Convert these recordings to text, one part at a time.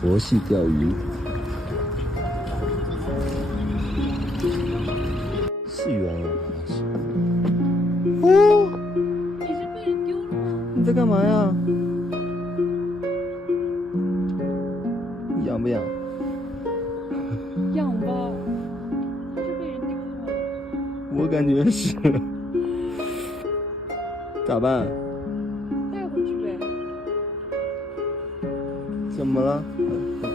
佛系钓鱼，是鸳鸯好像是。哦，你是被人丢了吗？你在干嘛呀？痒不痒？痒吧？你是被人丢了吗？我感觉是。咋办？带回去呗。怎么了？狗狗。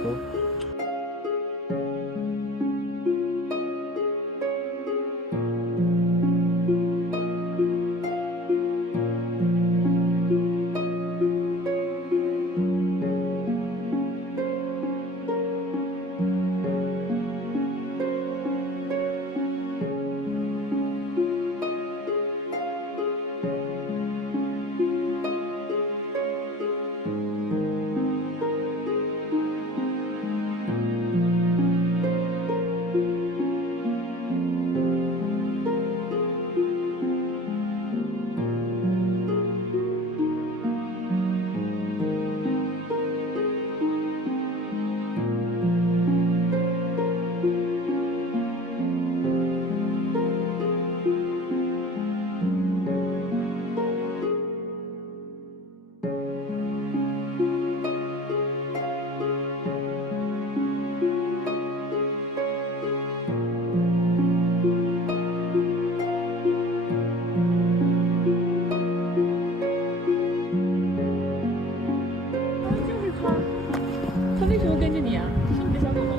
他为什么跟着你啊？是你的小狗吗？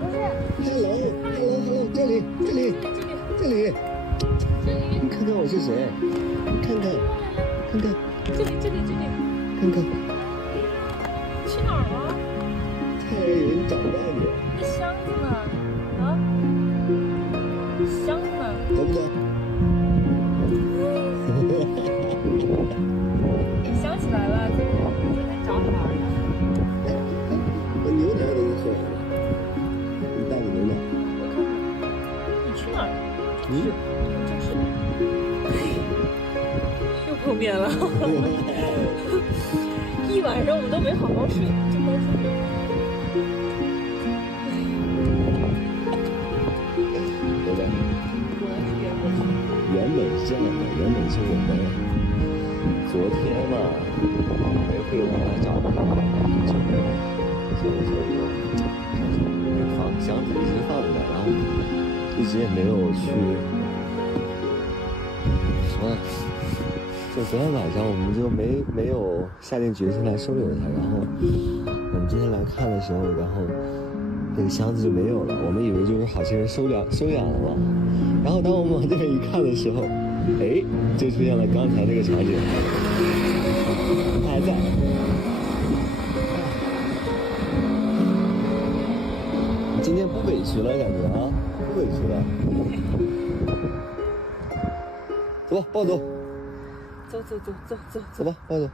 不是。Hello，这里。你看看我是谁？看看。这里。看看。去哪儿了？太阳有人找到你。那箱子呢？啊？箱子呢？走不走？想起来了，今天找你玩呢。我牛奶都给喝完了。你带我牛奶。我看看，你去哪儿？你就是又碰面了。一晚上我们都没好好睡，就高兴。对吧？原本是这样的，原本是我们昨天嘛，没回来找他，就放箱子一直放着，然后一直也没有去什么。就昨天晚上我们就没有下定决心来收留它，然后我们今天来看的时候，然后那个箱子就没有了，我们以为就是好心人收养了嘛。然后当我们往这边一看的时候，哎，就出现了刚才那个场景，它还在。今天不委屈了，感觉啊，不委屈了。走吧，抱走。走。走吧，抱走。